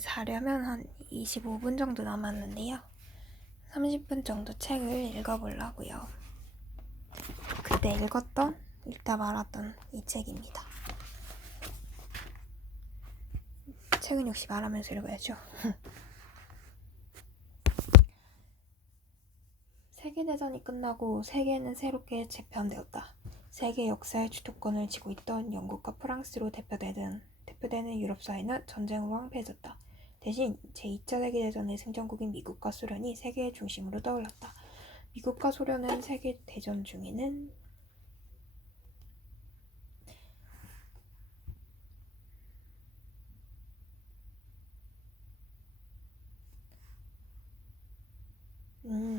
자려면 한 25분 정도 남았는데요. 30분 정도 책을 읽어보려고요. 그때 읽다 말았던 이 책입니다. 책은 역시 말하면서 읽어야죠. 세계대전이 끝나고 세계는 새롭게 재편되었다. 세계 역사의 주도권을 쥐고 있던 영국과 프랑스로 대표되는 유럽 사회는 전쟁으로 황폐해졌다. 대신 제2차 세계대전의 승전국인 미국과 소련이 세계의 중심으로 떠올랐다. 미국과 소련은 세계대전 중에는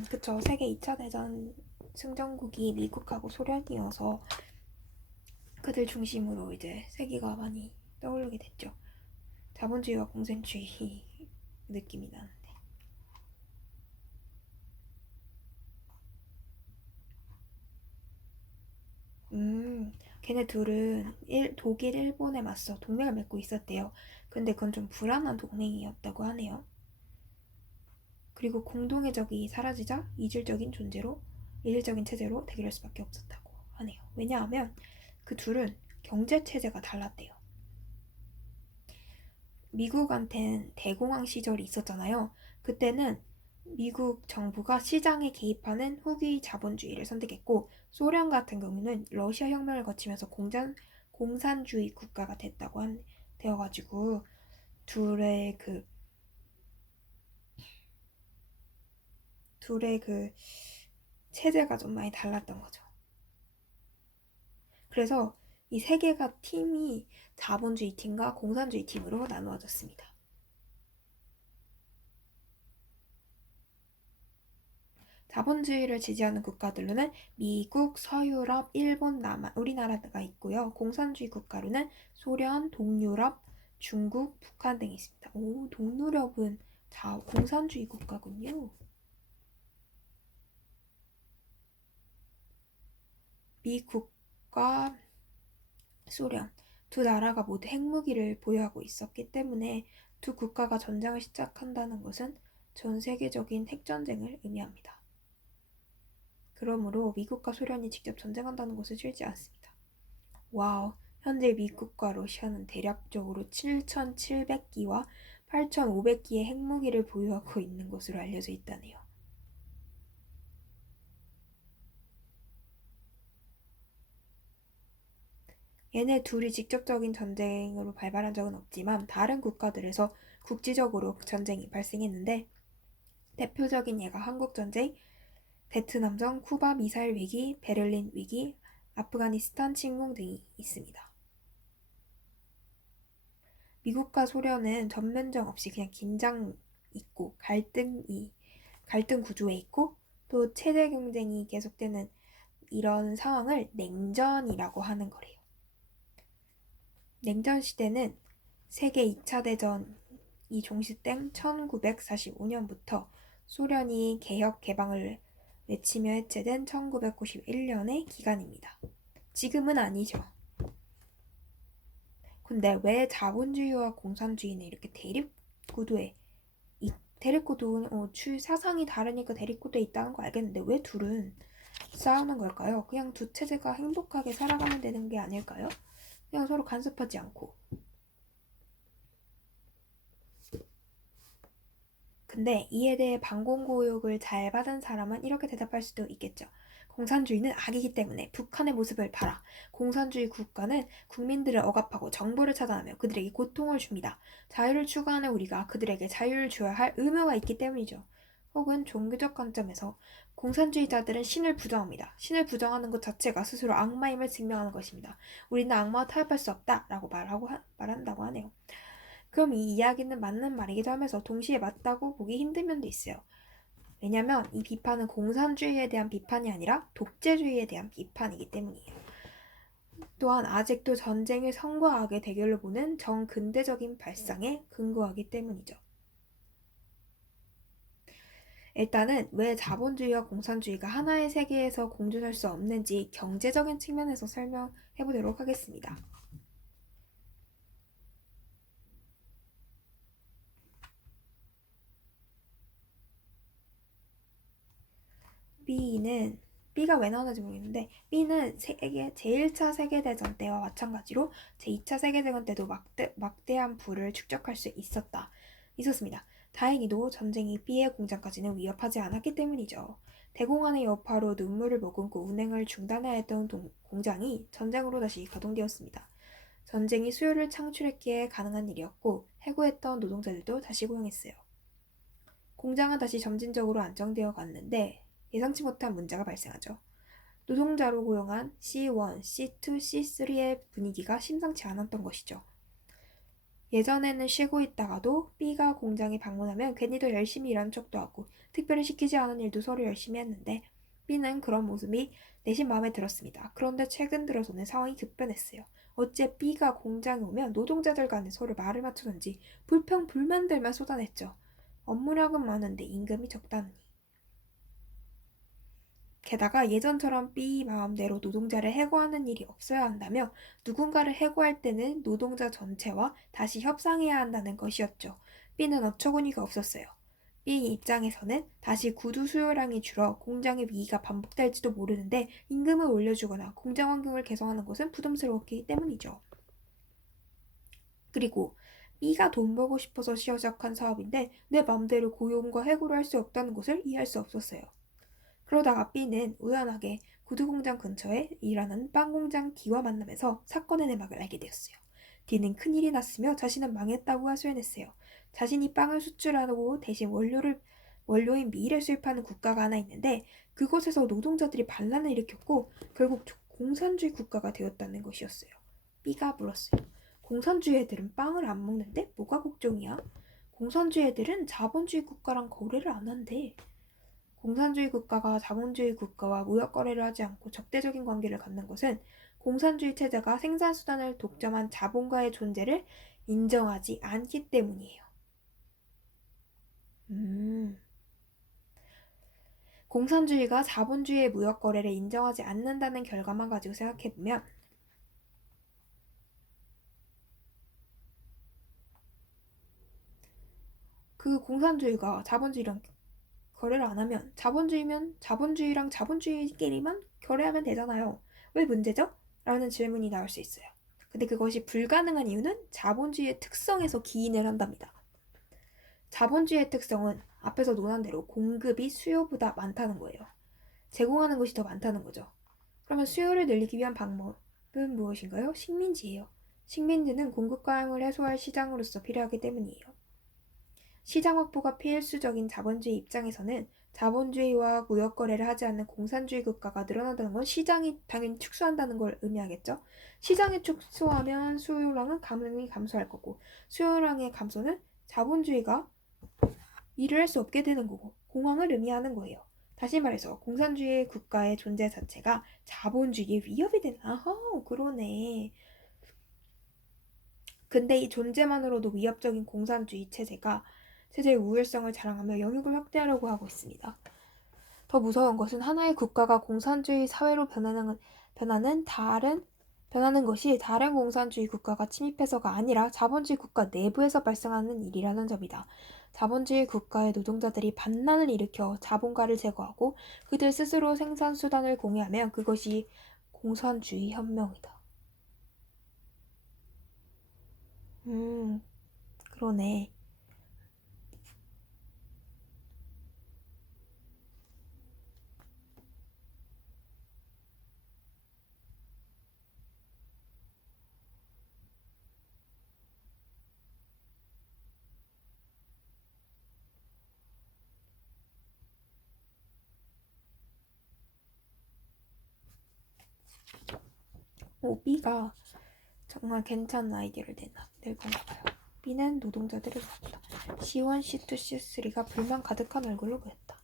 그쵸. 세계 2차 대전 승전국이 미국하고 소련이어서 그들 중심으로 이제 세계가 많이 떠오르게 됐죠. 자본주의와 공산주의 느낌이 나는데. 걔네 둘은 독일, 일본에 맞서 동맹을 맺고 있었대요. 근데 그건 좀 불안한 동맹이었다고 하네요. 그리고 공동의 적이 사라지자 이질적인 체제로 대결할 수밖에 없었다고 하네요. 왜냐하면 그 둘은 경제 체제가 달랐대요. 미국한텐 대공황 시절이 있었잖아요. 그때는 미국 정부가 시장에 개입하는 후기 자본주의를 선택했고, 소련 같은 경우는 러시아 혁명을 거치면서 공산주의 국가가 되어가지고 둘의 그 체제가 좀 많이 달랐던 거죠. 그래서 이 세 개가 팀이 자본주의 팀과 공산주의 팀으로 나누어졌습니다. 자본주의를 지지하는 국가들로는 미국, 서유럽, 일본, 남한, 우리나라가 있고요. 공산주의 국가로는 소련, 동유럽, 중국, 북한 등이 있습니다. 오, 동유럽은 공산주의 국가군요. 미국과 소련 두 나라가 모두 핵무기를 보유하고 있었기 때문에 두 국가가 전쟁을 시작한다는 것은 전 세계적인 핵전쟁을 의미합니다. 그러므로 미국과 소련이 직접 전쟁한다는 것은 쉽지 않습니다. 와우, 현재 미국과 러시아는 대략적으로 7,700기와 8,500기의 핵무기를 보유하고 있는 것으로 알려져 있다네요. 얘네 둘이 직접적인 전쟁으로 발발한 적은 없지만 다른 국가들에서 국지적으로 전쟁이 발생했는데 대표적인 예가 한국전쟁, 베트남전, 쿠바 미사일 위기, 베를린 위기, 아프가니스탄 침공 등이 있습니다. 미국과 소련은 전면전 없이 그냥 긴장 있고 갈등 구조에 있고 또 체제 경쟁이 계속되는 이런 상황을 냉전이라고 하는 거래요. 냉전 시대는 세계 2차 대전이 종식된 1945년부터 소련이 개혁 개방을 외치며 해체된 1991년의 기간입니다. 지금은 아니죠. 근데 왜 자본주의와 공산주의는 이렇게 사상이 다르니까 대립구도에 있다는 거 알겠는데 왜 둘은 싸우는 걸까요? 그냥 두 체제가 행복하게 살아가면 되는 게 아닐까요? 그냥 서로 간섭하지 않고. 근데 이에 대해 방공고육을 잘 받은 사람은 이렇게 대답할 수도 있겠죠. 공산주의는 악이기 때문에 북한의 모습을 봐라. 공산주의 국가는 국민들을 억압하고 정보를 차단하며 그들에게 고통을 줍니다. 자유를 추구하는 우리가 그들에게 자유를 줘야 할 의무가 있기 때문이죠. 혹은 종교적 관점에서 공산주의자들은 신을 부정합니다. 신을 부정하는 것 자체가 스스로 악마임을 증명하는 것입니다. 우리는 악마와 타협할 수 없다 라고 말한다고 하네요. 그럼 이 이야기는 맞는 말이기도 하면서 동시에 맞다고 보기 힘든 면도 있어요. 왜냐면 이 비판은 공산주의에 대한 비판이 아니라 독재주의에 대한 비판이기 때문이에요. 또한 아직도 전쟁을 선과 악의 대결로 보는 정근대적인 발상에 근거하기 때문이죠. 일단은 왜 자본주의와 공산주의가 하나의 세계에서 공존할 수 없는지 경제적인 측면에서 설명해 보도록 하겠습니다. B가 왜 나오는지 모르겠는데 B는 제1차 세계대전 때와 마찬가지로 제2차 세계대전 때도 막대한 부를 축적할 수 있었습니다. 다행히도 전쟁이 B의 공장까지는 위협하지 않았기 때문이죠. 대공황의 여파로 눈물을 머금고 운행을 중단해야 했던 공장이 전쟁으로 다시 가동되었습니다. 전쟁이 수요를 창출했기에 가능한 일이었고 해고했던 노동자들도 다시 고용했어요. 공장은 다시 점진적으로 안정되어 갔는데 예상치 못한 문제가 발생하죠. 노동자로 고용한 C1, C2, C3의 분위기가 심상치 않았던 것이죠. 예전에는 쉬고 있다가도 B가 공장에 방문하면 괜히 더 열심히 일한 척도 하고 특별히 시키지 않은 일도 서로 열심히 했는데 B는 그런 모습이 내심 마음에 들었습니다. 그런데 최근 들어서는 상황이 급변했어요. 어째 B가 공장에 오면 노동자들 간에 서로 말을 맞추는지 불평불만들만 쏟아냈죠. 업무량은 많은데 임금이 적다느니. 게다가 예전처럼 B 마음대로 노동자를 해고하는 일이 없어야 한다며 누군가를 해고할 때는 노동자 전체와 다시 협상해야 한다는 것이었죠. B는 어처구니가 없었어요. B 입장에서는 다시 구두 수요량이 줄어 공장의 위기가 반복될지도 모르는데 임금을 올려주거나 공장 환경을 개선하는 것은 부담스러웠기 때문이죠. 그리고 B가 돈 벌고 싶어서 시작한 사업인데 내 맘대로 고용과 해고를 할 수 없다는 것을 이해할 수 없었어요. 그러다가 B는 우연하게 구두공장 근처에 일하는 빵공장 D와 만나면서 사건의 내막을 알게 되었어요. D는 큰일이 났으며 자신은 망했다고 하소연했어요. 자신이 빵을 수출하고 대신 원료인 밀을 수입하는 국가가 하나 있는데 그곳에서 노동자들이 반란을 일으켰고 결국 공산주의 국가가 되었다는 것이었어요. B가 물었어요. 공산주의 애들은 빵을 안 먹는데 뭐가 걱정이야? 공산주의 애들은 자본주의 국가랑 거래를 안 한대. 공산주의 국가가 자본주의 국가와 무역 거래를 하지 않고 적대적인 관계를 갖는 것은 공산주의 체제가 생산수단을 독점한 자본가의 존재를 인정하지 않기 때문이에요. 공산주의가 자본주의의 무역 거래를 인정하지 않는다는 결과만 가지고 생각해보면 그 공산주의가 자본주의랑 거래를 안 하면 자본주의랑 자본주의끼리만 거래하면 되잖아요. 왜 문제죠? 라는 질문이 나올 수 있어요. 근데 그것이 불가능한 이유는 자본주의의 특성에서 기인을 한답니다. 자본주의의 특성은 앞에서 논한 대로 공급이 수요보다 많다는 거예요. 제공하는 것이 더 많다는 거죠. 그러면 수요를 늘리기 위한 방법은 무엇인가요? 식민지예요. 식민지는 공급 과잉을 해소할 시장으로서 필요하기 때문이에요. 시장 확보가 필수적인 자본주의 입장에서는 자본주의와 무역 거래를 하지 않는 공산주의 국가가 늘어난다는 건 시장이 당연히 축소한다는 걸 의미하겠죠. 시장이 축소하면 수요량은 당연히 감소할 거고 수요량의 감소는 자본주의가 일을 할 수 없게 되는 거고 공황을 의미하는 거예요. 다시 말해서 공산주의 국가의 존재 자체가 자본주의의 위협이 되는 그러네. 근데 이 존재만으로도 위협적인 공산주의 체제의 우월성을 자랑하며 영역을 확대하려고 하고 있습니다. 더 무서운 것은 하나의 국가가 공산주의 사회로 변하는 것이 다른 공산주의 국가가 침입해서가 아니라 자본주의 국가 내부에서 발생하는 일이라는 점이다. 자본주의 국가의 노동자들이 반란을 일으켜 자본가를 제거하고 그들 스스로 생산수단을 공유하면 그것이 공산주의 혁명이다. 그러네. B가 정말 괜찮은 아이디어를 낼 건가 봐요. B는 노동자들을 봤다. C1, C2, C3가 불만 가득한 얼굴로 보였다.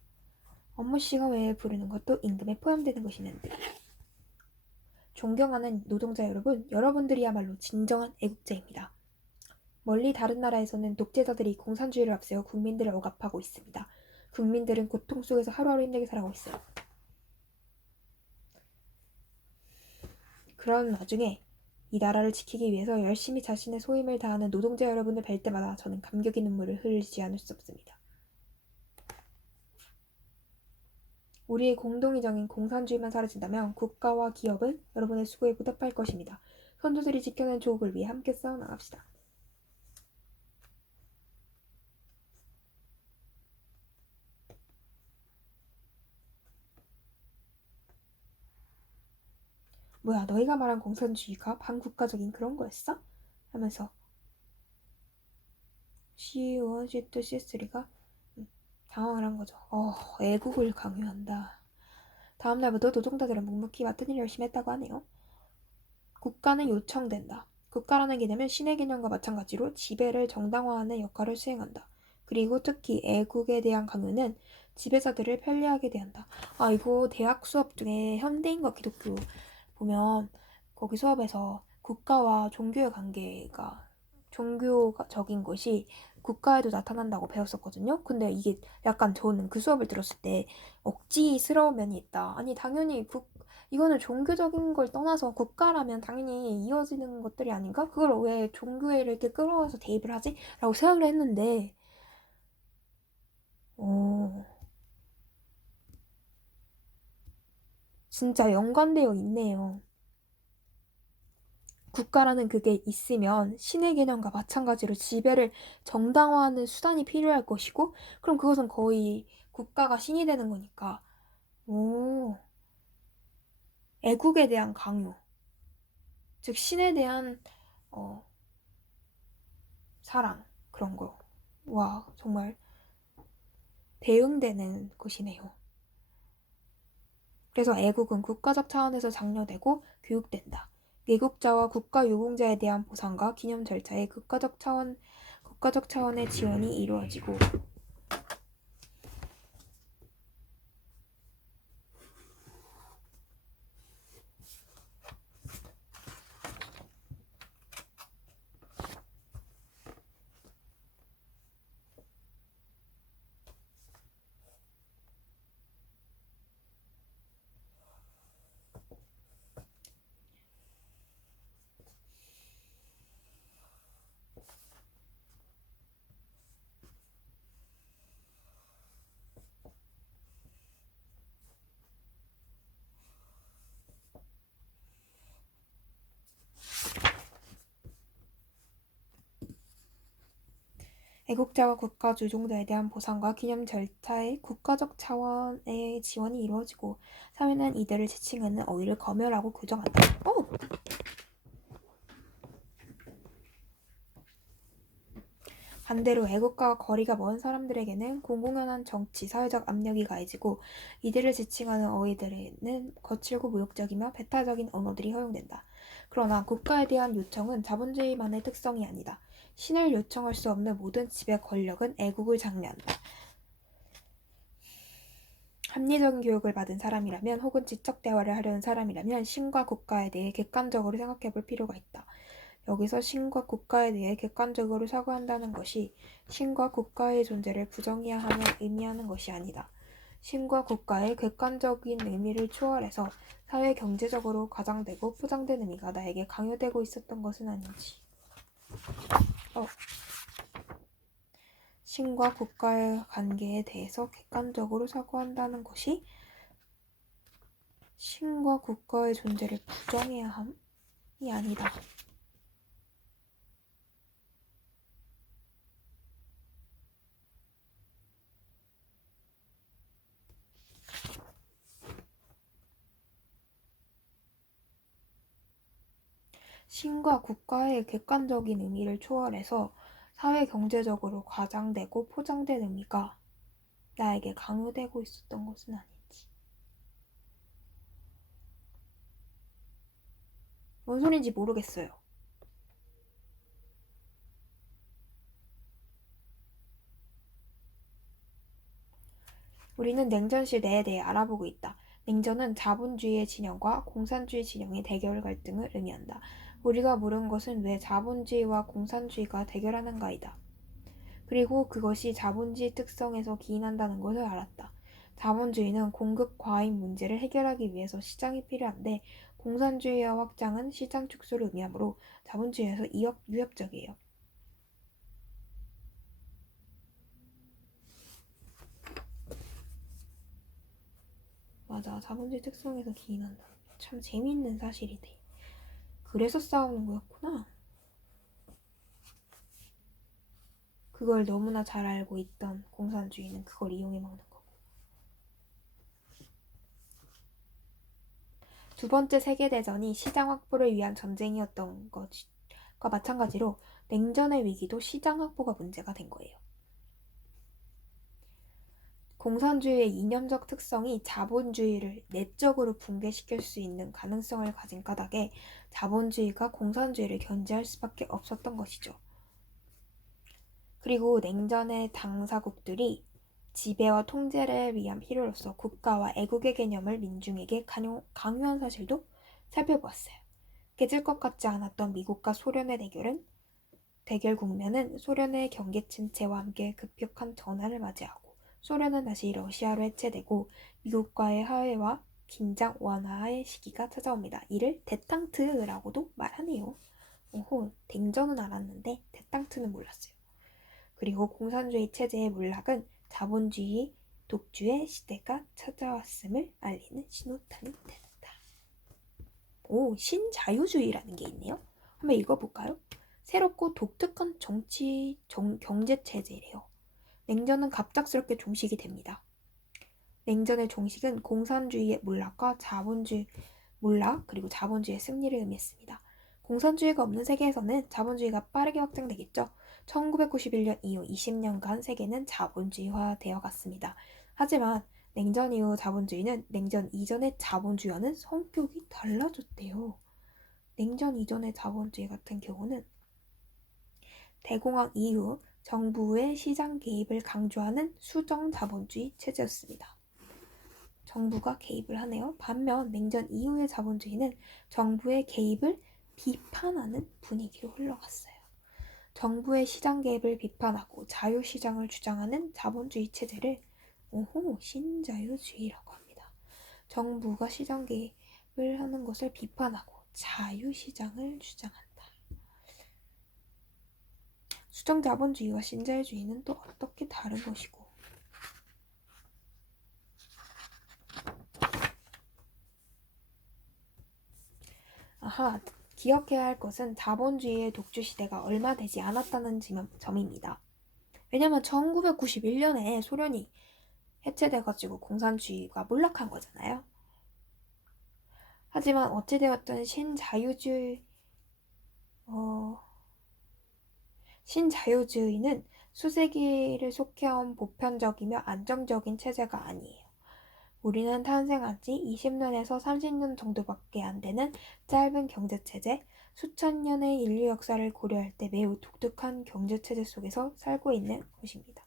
업무 시간 외에 부르는 것도 임금에 포함되는 것이는데. 존경하는 노동자 여러분, 여러분들이야말로 진정한 애국자입니다. 멀리 다른 나라에서는 독재자들이 공산주의를 앞세워 국민들을 억압하고 있습니다. 국민들은 고통 속에서 하루하루 힘들게 살아가고 있어요. 그런 와중에 이 나라를 지키기 위해서 열심히 자신의 소임을 다하는 노동자 여러분을 뵐 때마다 저는 감격의 눈물을 흘리지 않을 수 없습니다. 우리의 공동의정인 공산주의만 사라진다면 국가와 기업은 여러분의 수고에 보답할 것입니다. 선조들이 지켜낸 조국을 위해 함께 싸워나갑시다. 뭐야, 너희가 말한 공산주의가 반국가적인 그런 거였어? 하면서 C1, C2, C3가 당황을 한 거죠. 애국을 강요한다. 다음 날부터 노동자들은 묵묵히 맡은 일 열심히 했다고 하네요. 국가는 요청된다. 국가라는 개념은 신의 개념과 마찬가지로 지배를 정당화하는 역할을 수행한다. 그리고 특히 애국에 대한 강요는 지배자들을 편리하게 대한다. 이거 대학 수업 중에 현대인과 기독교 보면 거기 수업에서 국가와 종교의 관계가 종교적인 것이 국가에도 나타난다고 배웠었거든요. 근데 이게 약간 저는 그 수업을 들었을 때 억지스러운 면이 있다. 아니 당연히 이거는 종교적인 걸 떠나서 국가라면 당연히 이어지는 것들이 아닌가? 그걸 왜 종교에 이렇게 끌어와서 대입을 하지? 라고 생각을 했는데 진짜 연관되어 있네요. 국가라는 그게 있으면 신의 개념과 마찬가지로 지배를 정당화하는 수단이 필요할 것이고, 그럼 그것은 거의 국가가 신이 되는 거니까. 애국에 대한 강요, 즉 신에 대한 어, 사랑 그런 거. 와, 정말 대응되는 것이네요. 그래서 애국은 국가적 차원에서 장려되고 교육된다. 애국자와 국가 유공자에 대한 보상과 기념 절차에 국가적 차원의 지원이 이루어지고 애국자와 국가 유공자에 대한 보상과 기념 절차에 국가적 차원의 지원이 이루어지고 사회는 이들을 지칭하는 어휘를 검열하고 규정한다. 반대로 애국과 거리가 먼 사람들에게는 공공연한 정치, 사회적 압력이 가해지고 이들을 지칭하는 어휘들에는 거칠고 모욕적이며 배타적인 언어들이 허용된다. 그러나 국가에 대한 요청은 자본주의만의 특성이 아니다. 신을 요청할 수 없는 모든 지배 권력은 애국을 장려한다. 합리적인 교육을 받은 사람이라면 혹은 지적 대화를 하려는 사람이라면 신과 국가에 대해 객관적으로 생각해 볼 필요가 있다. 여기서 신과 국가에 대해 객관적으로 사고한다는 것이 신과 국가의 존재를 부정해야 함을 의미하는 것이 아니다. 신과 국가의 객관적인 의미를 초월해서 사회 경제적으로 과장되고 포장된 의미가 나에게 강요되고 있었던 것은 아닌지. 신과 국가의 관계에 대해서 객관적으로 사고한다는 것이 신과 국가의 존재를 부정해야 함이 아니다. 신과 국가의 객관적인 의미를 초월해서 사회 경제적으로 과장되고 포장된 의미가 나에게 강요되고 있었던 것은 아닌지. 뭔 소린지 모르겠어요. 우리는 냉전 시대에 대해 알아보고 있다. 냉전은 자본주의의 진영과 공산주의 진영의 대결 갈등을 의미한다. 우리가 물은 것은 왜 자본주의와 공산주의가 대결하는가이다. 그리고 그것이 자본주의 특성에서 기인한다는 것을 알았다. 자본주의는 공급 과잉 문제를 해결하기 위해서 시장이 필요한데 공산주의와 확장은 시장 축소를 의미하므로 자본주의에서 유협적이에요. 맞아. 자본주의 특성에서 기인한다. 참 재미있는 사실이네. 그래서 싸우는 거였구나. 그걸 너무나 잘 알고 있던 공산주의는 그걸 이용해 먹는 거고. 두 번째 세계대전이 시장 확보를 위한 전쟁이었던 것과 마찬가지로 냉전의 위기도 시장 확보가 문제가 된 거예요. 공산주의의 이념적 특성이 자본주의를 내적으로 붕괴시킬 수 있는 가능성을 가진 까닭에 자본주의가 공산주의를 견제할 수밖에 없었던 것이죠. 그리고 냉전의 당사국들이 지배와 통제를 위한 필요로서 국가와 애국의 개념을 민중에게 강요한 사실도 살펴보았어요. 깨질 것 같지 않았던 미국과 소련의 대결 국면은 소련의 경계 침체와 함께 급격한 전환을 맞이하고 소련은 다시 러시아로 해체되고 미국과의 화해와 긴장 완화의 시기가 찾아옵니다. 이를 데탕트라고도 말하네요. 오호, 냉전은 알았는데 데탕트는 몰랐어요. 그리고 공산주의 체제의 몰락은 자본주의 독주의 시대가 찾아왔음을 알리는 신호탄이 되었다. 오, 신자유주의라는 게 있네요. 한번 읽어볼까요? 새롭고 독특한 경제 체제래요. 냉전은 갑작스럽게 종식이 됩니다. 냉전의 종식은 공산주의의 몰락과 그리고 자본주의의 승리를 의미했습니다. 공산주의가 없는 세계에서는 자본주의가 빠르게 확장되겠죠. 1991년 이후 20년간 세계는 자본주의화 되어 갔습니다. 하지만 냉전 이후 자본주의는 냉전 이전의 자본주의와는 성격이 달라졌대요. 냉전 이전의 자본주의 같은 경우는 대공황 이후 정부의 시장 개입을 강조하는 수정 자본주의 체제였습니다. 정부가 개입을 하네요. 반면 냉전 이후의 자본주의는 정부의 개입을 비판하는 분위기로 흘러갔어요. 정부의 시장 개입을 비판하고 자유시장을 주장하는 자본주의 체제를 신자유주의라고 합니다. 정부가 시장 개입을 하는 것을 비판하고 자유시장을 주장한다. 수정자본주의와 신자유주의는 또 어떻게 다른 것이고? 기억해야 할 것은 자본주의의 독주 시대가 얼마 되지 않았다는 점입니다. 왜냐면 1991년에 소련이 해체돼가지고 공산주의가 몰락한 거잖아요. 하지만 어찌되었든 신자유주의는 수세기를 속해온 보편적이며 안정적인 체제가 아니에요. 우리는 탄생한 지 20년에서 30년 정도밖에 안 되는 짧은 경제체제, 수천 년의 인류 역사를 고려할 때 매우 독특한 경제체제 속에서 살고 있는 것입니다.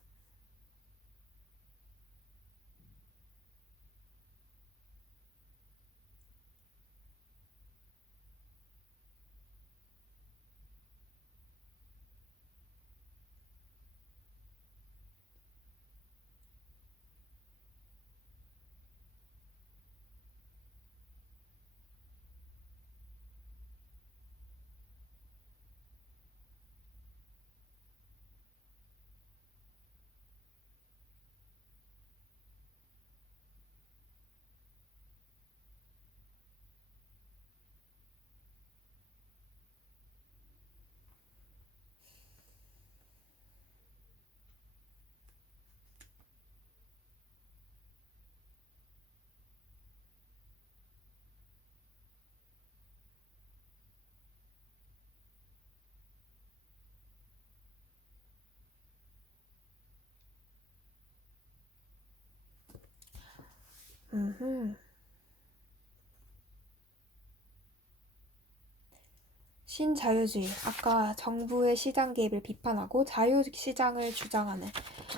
신자유주의, 아까 정부의 시장 개입을 비판하고 자유시장을 주장하는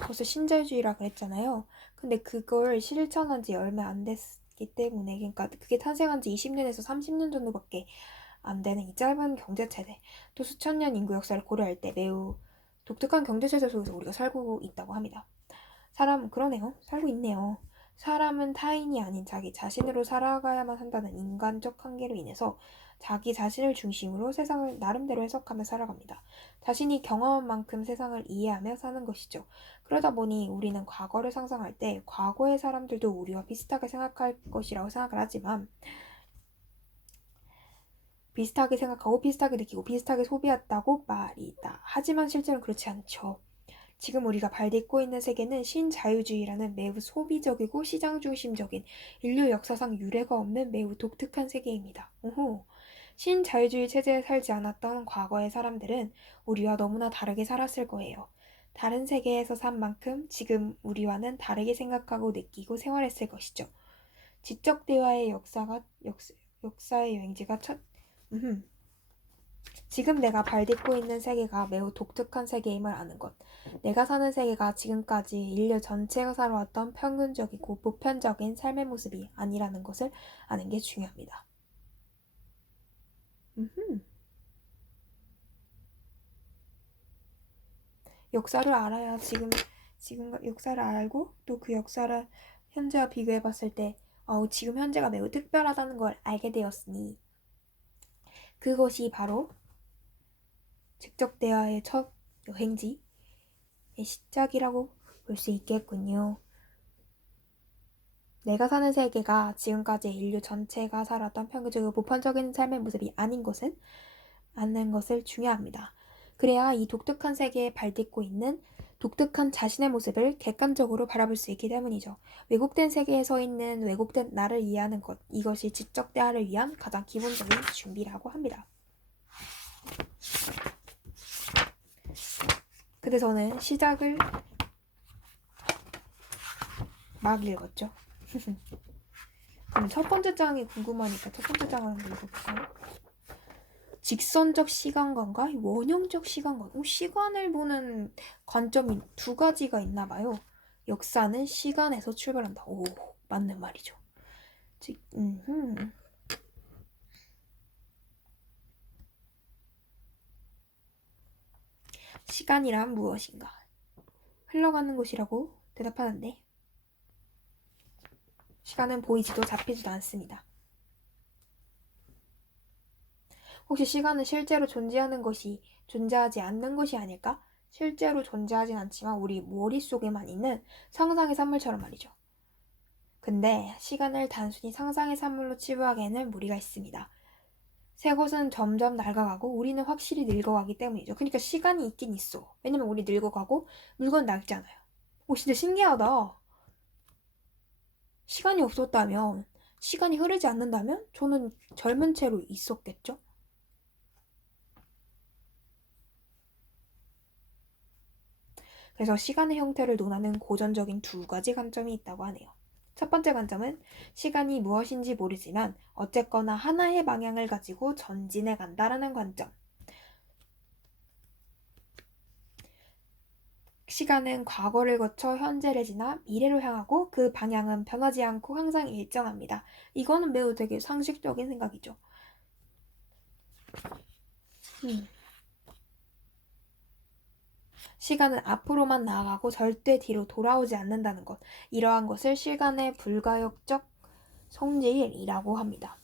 것을 신자유주의라고 했잖아요. 근데 그걸 실천한 지 얼마 안 됐기 때문에, 그러니까 그게 탄생한 지 20년에서 30년 정도밖에 안 되는 이 짧은 경제체제, 또 수천 년 인구 역사를 고려할 때 매우 독특한 경제체제 속에서 우리가 살고 있다고 합니다. 그러네요. 살고 있네요. 사람은 타인이 아닌 자기 자신으로 살아가야만 한다는 인간적 한계로 인해서 자기 자신을 중심으로 세상을 나름대로 해석하며 살아갑니다. 자신이 경험한 만큼 세상을 이해하며 사는 것이죠. 그러다 보니 우리는 과거를 상상할 때 과거의 사람들도 우리와 비슷하게 생각할 것이라고 생각을 하지만 비슷하게 생각하고 비슷하게 느끼고 비슷하게 소비했다고 말이다. 하지만 실제로는 그렇지 않죠. 지금 우리가 발딛고 있는 세계는 신자유주의라는 매우 소비적이고 시장 중심적인 인류 역사상 유례가 없는 매우 독특한 세계입니다. 오호. 신자유주의 체제에 살지 않았던 과거의 사람들은 우리와 너무나 다르게 살았을 거예요. 다른 세계에서 산 만큼 지금 우리와는 다르게 생각하고 느끼고 생활했을 것이죠. 지적 대화의 역사의 여행지가 지금 내가 발딛고 있는 세계가 매우 독특한 세계임을 아는 것. 내가 사는 세계가 지금까지 인류 전체가 살아왔던 평균적이고 보편적인 삶의 모습이 아니라는 것을 아는 게 중요합니다. 역사를 알아야 지금 역사를 알고 또 그 역사를 현재와 비교해 봤을 때 지금 현재가 매우 특별하다는 걸 알게 되었으니 그것이 바로 직접 대화의 첫 여행지의 시작이라고 볼 수 있겠군요. 내가 사는 세계가 지금까지 인류 전체가 살았던 평균적이고 보편적인 삶의 모습이 아닌 것은 아는 것을 중요합니다. 그래야 이 독특한 세계에 발딛고 있는 독특한 자신의 모습을 객관적으로 바라볼 수 있기 때문이죠. 왜곡된 세계에 서 있는 왜곡된 나를 이해하는 것, 이것이 지적 대화를 위한 가장 기본적인 준비라고 합니다. 근데 저는 시작을 막 읽었죠. 그럼 첫 번째 장이 궁금하니까 첫 번째 장을 한번 읽어볼까요? 직선적 시간관과 원형적 시간관. 시간을 보는 관점이 두 가지가 있나 봐요. 역사는 시간에서 출발한다. 오, 맞는 말이죠. 시간이란 무엇인가? 흘러가는 것이라고 대답하는데 시간은 보이지도 잡히지도 않습니다. 혹시 시간은 실제로 존재하지 않는 것이 아닐까? 실제로 존재하진 않지만 우리 머릿속에만 있는 상상의 산물처럼 말이죠. 근데 시간을 단순히 상상의 산물로 치부하기에는 무리가 있습니다. 새 것은 점점 낡아가고 우리는 확실히 늙어가기 때문이죠. 그러니까 시간이 있긴 있어. 왜냐면 우리 늙어가고 물건 낡잖아요. 진짜 신기하다. 시간이 없었다면, 시간이 흐르지 않는다면 저는 젊은 채로 있었겠죠? 그래서 시간의 형태를 논하는 고전적인 두 가지 관점이 있다고 하네요. 첫 번째 관점은 시간이 무엇인지 모르지만 어쨌거나 하나의 방향을 가지고 전진해 간다라는 관점. 시간은 과거를 거쳐 현재를 지나 미래로 향하고 그 방향은 변하지 않고 항상 일정합니다. 이거는 매우 되게 상식적인 생각이죠. 시간은 앞으로만 나아가고 절대 뒤로 돌아오지 않는다는 것. 이러한 것을 시간의 불가역적 성질이라고 합니다.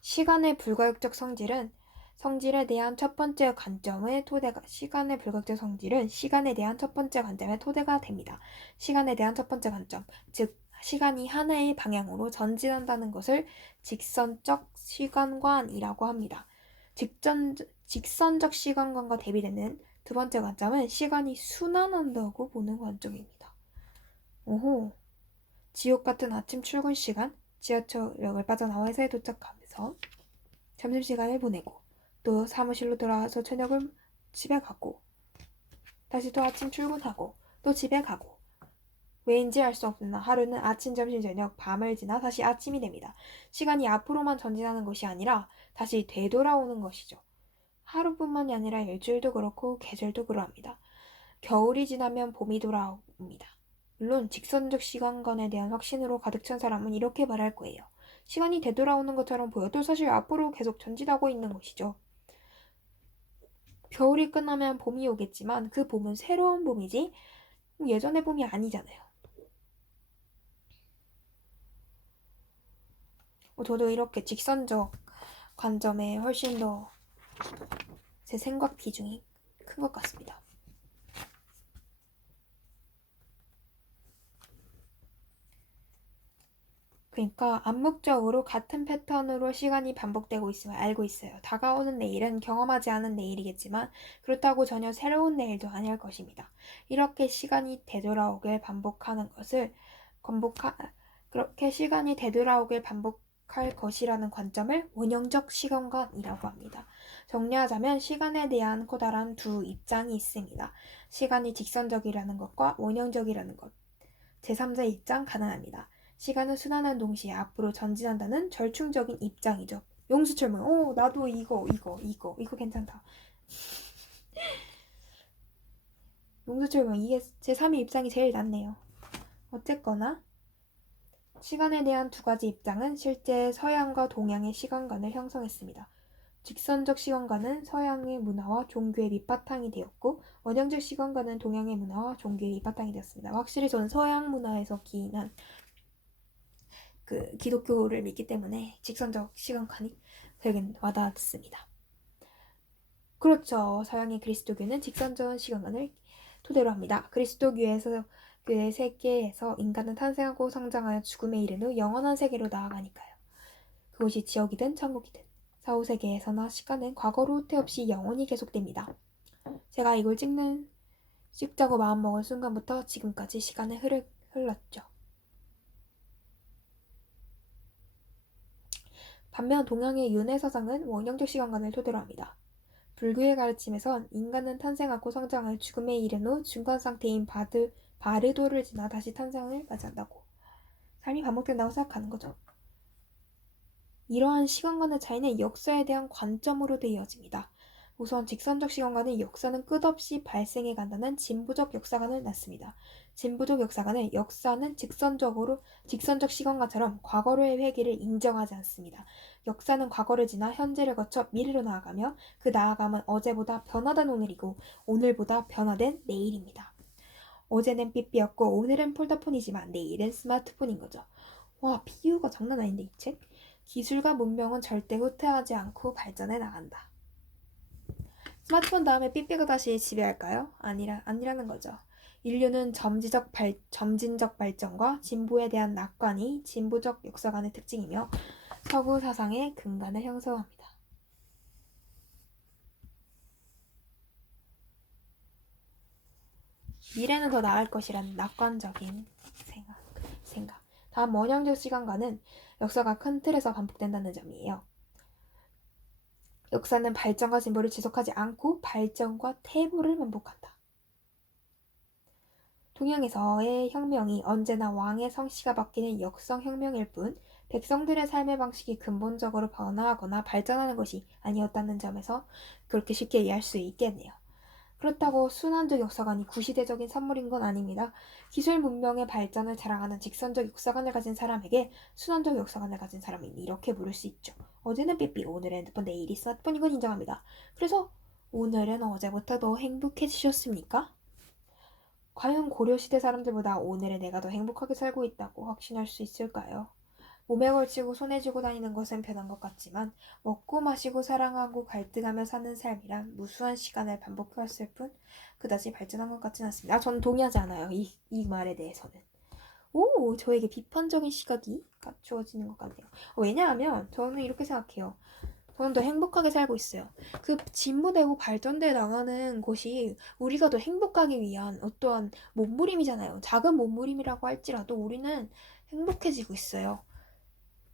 시간의 불가역적 성질에 대한 첫 번째 관점의 토대가 시간의 불가역적 성질은 시간에 대한 첫 번째 관점의 토대가 됩니다. 시간에 대한 첫 번째 관점, 즉 시간이 하나의 방향으로 전진한다는 것을 직선적 시간관이라고 합니다. 직선적 시간관과 대비되는 두 번째 관점은 시간이 순환한다고 보는 관점입니다. 오호. 지옥 같은 아침 출근 시간, 지하철역을 빠져나와 회사에 도착하면서 점심시간을 보내고 또 사무실로 돌아와서 저녁을 집에 가고 다시 또 아침 출근하고 또 집에 가고 왜인지 알 수 없으나 하루는 아침, 점심, 저녁, 밤을 지나 다시 아침이 됩니다. 시간이 앞으로만 전진하는 것이 아니라 다시 되돌아오는 것이죠. 하루뿐만이 아니라 일주일도 그렇고 계절도 그러합니다. 겨울이 지나면 봄이 돌아옵니다. 물론 직선적 시간관에 대한 확신으로 가득 찬 사람은 이렇게 말할 거예요. 시간이 되돌아오는 것처럼 보여도 사실 앞으로 계속 전진하고 있는 것이죠. 겨울이 끝나면 봄이 오겠지만 그 봄은 새로운 봄이지 예전의 봄이 아니잖아요. 저도 이렇게 직선적 관점에 훨씬 더 제 생각 비중이 큰 것 같습니다. 그러니까 암묵적으로 같은 패턴으로 시간이 반복되고 있음을 알고 있어요. 다가오는 내일은 경험하지 않은 내일이겠지만 그렇다고 전혀 새로운 내일도 아닐 것입니다. 이렇게 시간이 되돌아오길 반복하는 것을 그렇게 시간이 되돌아오길 반복할 것이라는 관점을 원형적 시간관이라고 합니다. 정리하자면 시간에 대한 커다란 두 입장이 있습니다. 시간이 직선적이라는 것과 원형적이라는 것. 제3자 입장 가능합니다. 시간은 순환하는 동시에 앞으로 전진한다는 절충적인 입장이죠. 용수철문, 나도 이거 괜찮다. 용수철문, 이게 제3의 입장이 제일 낫네요. 어쨌거나 시간에 대한 두 가지 입장은 실제 서양과 동양의 시간관을 형성했습니다. 직선적 시간관은 서양의 문화와 종교의 밑바탕이 되었고 원형적 시간관은 동양의 문화와 종교의 밑바탕이 되었습니다. 확실히 저는 서양 문화에서 기인한 기독교를 믿기 때문에 직선적 시간관이 되게 와닿았습니다. 그렇죠. 서양의 그리스도교는 직선적 시간관을 토대로 합니다. 그리스도교의 세계에서 인간은 탄생하고 성장하여 죽음에 이른 후 영원한 세계로 나아가니까요. 그곳이 지옥이든 천국이든 사후세계에서나 시간은 과거로 후퇴 없이 영원히 계속됩니다. 제가 이걸 찍자고 마음먹은 순간부터 지금까지 시간은 흘렀죠. 반면 동양의 윤회 사상은 원형적 시간관을 토대로 합니다. 불교의 가르침에선 인간은 탄생하고 성장을 죽음에 이른 후 중간 상태인 바르도를 지나 다시 탄생을 맞이한다고. 삶이 반복된다고 생각하는 거죠. 이러한 시간관의 차이는 역사에 대한 관점으로 이어집니다. 우선 직선적 시간관은 역사는 끝없이 발생해 간다는 진보적 역사관을 낳습니다. 진보적 역사관은 역사는 직선적 시간관처럼 과거로의 회귀를 인정하지 않습니다. 역사는 과거를 지나 현재를 거쳐 미래로 나아가며 그 나아감은 어제보다 변화된 오늘이고 오늘보다 변화된 내일입니다. 어제는 삐삐였고 오늘은 폴더폰이지만 내일은 스마트폰인 거죠. 와, 비유가 장난 아닌데 이 책? 기술과 문명은 절대 후퇴하지 않고 발전해 나간다. 스마트폰 다음에 삐삐가 다시 지배할까요? 아니라는 거죠. 인류는 점진적 발전과 진보에 대한 낙관이 진보적 역사관의 특징이며 서구 사상의 근간을 형성합니다. 미래는 더 나을 것이라는 낙관적인 생각. 다음 원형적 시간관은 역사가 큰 틀에서 반복된다는 점이에요. 역사는 발전과 진보를 지속하지 않고 발전과 퇴보를 반복한다. 동양에서의 혁명이 언제나 왕의 성씨가 바뀌는 역성혁명일 뿐 백성들의 삶의 방식이 근본적으로 변화하거나 발전하는 것이 아니었다는 점에서 그렇게 쉽게 이해할 수 있겠네요. 그렇다고 순환적 역사관이 구시대적인 산물인 건 아닙니다. 기술 문명의 발전을 자랑하는 직선적 역사관을 가진 사람에게 순환적 역사관을 가진 사람은 이렇게 물을 수 있죠. 어제는 삐삐, 오늘은 핸드폰, 내일이 스마트폰인 건 인정합니다. 그래서 오늘은 어제보다 더 행복해지셨습니까? 과연 고려시대 사람들보다 오늘의 내가 더 행복하게 살고 있다고 확신할 수 있을까요? 몸에 걸치고 손에 쥐고 다니는 것은 변한 것 같지만 먹고 마시고 사랑하고 갈등하며 사는 삶이란 무수한 시간을 반복해왔을 뿐 그다지 발전한 것 같지는 않습니다. 저는 동의하지 않아요. 이 말에 대해서는. 저에게 비판적인 시각이 갖추어지는 것 같네요. 왜냐하면 저는 이렇게 생각해요. 저는 더 행복하게 살고 있어요. 진보되고 발전돼 나가는 것이 우리가 더 행복하기 위한 어떠한 몸부림이잖아요. 작은 몸부림이라고 할지라도 우리는 행복해지고 있어요.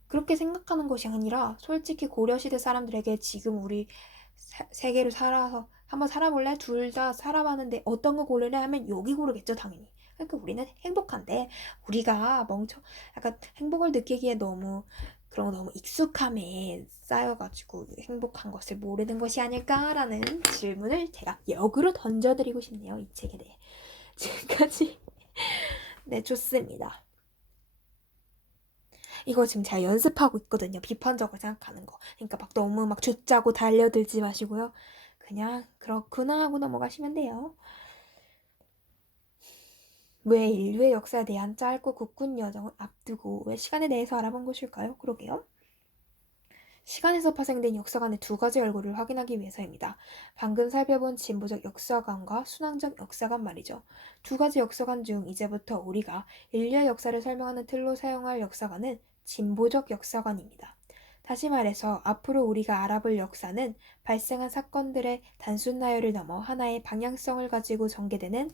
그렇게 생각하는 것이 아니라 솔직히 고려시대 사람들에게 지금 우리 세계로 살아서 한번 살아볼래? 둘 다 살아봤는데 어떤 거 고르래? 하면 여기 고르겠죠, 당연히. 그러니까 우리는 행복한데 우리가 약간 행복을 느끼기에 너무 익숙함에 쌓여가지고 행복한 것을 모르는 것이 아닐까라는 질문을 제가 역으로 던져드리고 싶네요. 이 책에 대해. 지금까지 네, 좋습니다. 이거 지금 제가 연습하고 있거든요. 비판적으로 생각하는 거. 그러니까 너무 쥐짜고 달려들지 마시고요. 그냥 그렇구나 하고 넘어가시면 돼요. 왜 인류의 역사에 대한 짧고 굳은 여정을 앞두고 왜 시간에 대해서 알아본 것일까요? 그러게요. 시간에서 파생된 역사관의 두 가지 얼굴을 확인하기 위해서입니다. 방금 살펴본 진보적 역사관과 순환적 역사관 말이죠. 두 가지 역사관 중 이제부터 우리가 인류의 역사를 설명하는 틀로 사용할 역사관은 진보적 역사관입니다. 다시 말해서 앞으로 우리가 알아볼 역사는 발생한 사건들의 단순 나열을 넘어 하나의 방향성을 가지고 전개되는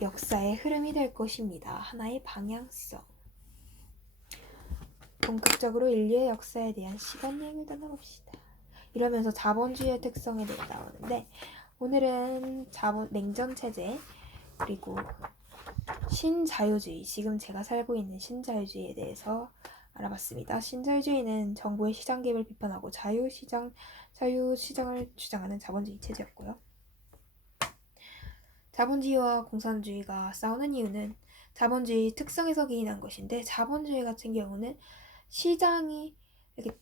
역사의 흐름이 될 것입니다. 하나의 방향성. 본격적으로 인류의 역사에 대한 시간 여행을 떠나봅시다. 이러면서 자본주의의 특성에 대해 나오는데 오늘은 냉전체제 그리고 신자유주의, 지금 제가 살고 있는 신자유주의에 대해서 알아봤습니다. 신자유주의는 정부의 시장 개입을 비판하고 자유시장을 주장하는 자본주의 체제였고요. 자본주의와 공산주의가 싸우는 이유는 자본주의 특성에서 기인한 것인데, 자본주의 같은 경우는 시장이 이렇게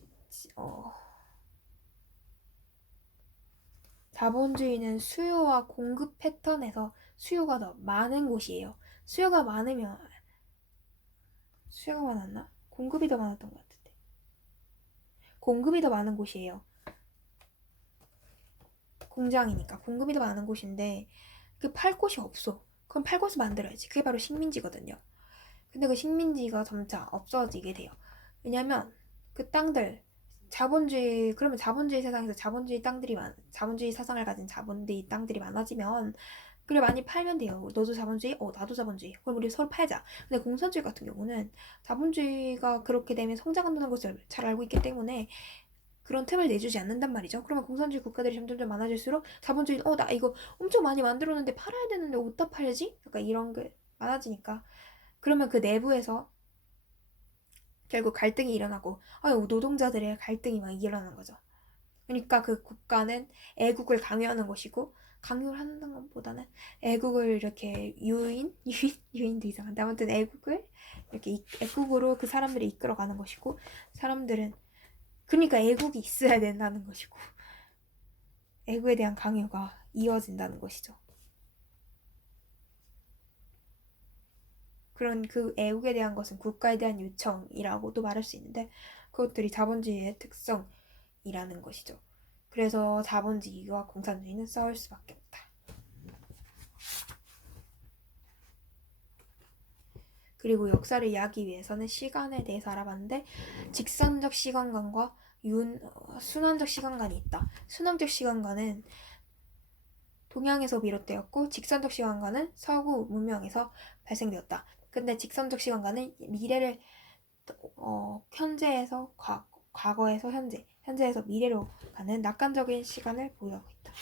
자본주의는 수요와 공급 패턴에서 수요가 더 많은 곳이에요. 수요가 많았나? 공급이 더 많았던 것 같은데. 공급이 더 많은 곳이에요. 공장이니까 공급이 더 많은 곳인데 그 팔 곳이 없어. 그럼 팔 곳을 만들어야지. 그게 바로 식민지거든요. 근데 그 식민지가 점차 없어지게 돼요. 왜냐면 그 땅들 그러면 자본주의 세상에서 자본주의 사상을 가진 자본주의 땅들이 많아지면 그래 많이 팔면 돼요. 너도 자본주의? 나도 자본주의. 그럼 우리 서로 팔자. 근데 공산주의 같은 경우는 자본주의가 그렇게 되면 성장한다는 것을 잘 알고 있기 때문에 그런 틈을 내주지 않는단 말이죠. 그러면 공산주의 국가들이 점점 많아질수록 자본주의는 나 이거 엄청 많이 만들었는데 팔아야 되는데 어디다 팔지? 약간 이런 게 많아지니까 그러면 그 내부에서 결국 갈등이 일어나고 노동자들의 갈등이 막 일어나는 거죠. 그러니까 그 국가는 애국을 강요하는 것이고, 강요를 하는 것보다는 애국을 이렇게 유인도 이상한데 아무튼 애국을 이렇게 애국으로 그 사람들이 이끌어가는 것이고, 사람들은 그러니까 애국이 있어야 된다는 것이고, 애국에 대한 강요가 이어진다는 것이죠. 그런 그 애국에 대한 것은 국가에 대한 요청이라고도 말할 수 있는데, 그것들이 자본주의의 특성이라는 것이죠. 그래서 자본주의와 공산주의는 싸울 수밖에 없다. 그리고 역사를 이해하기 위해서는 시간에 대해서 알아봤는데, 직선적 시간관과 순환적 시간관이 있다. 순환적 시간관은 동양에서 비롯되었고, 직선적 시간관은 서구 문명에서 발생되었다. 근데 직선적 시간관은 미래를 현재에서 과거에서 현재에서 미래로 가는 낙관적인 시간을 보유하고 있다.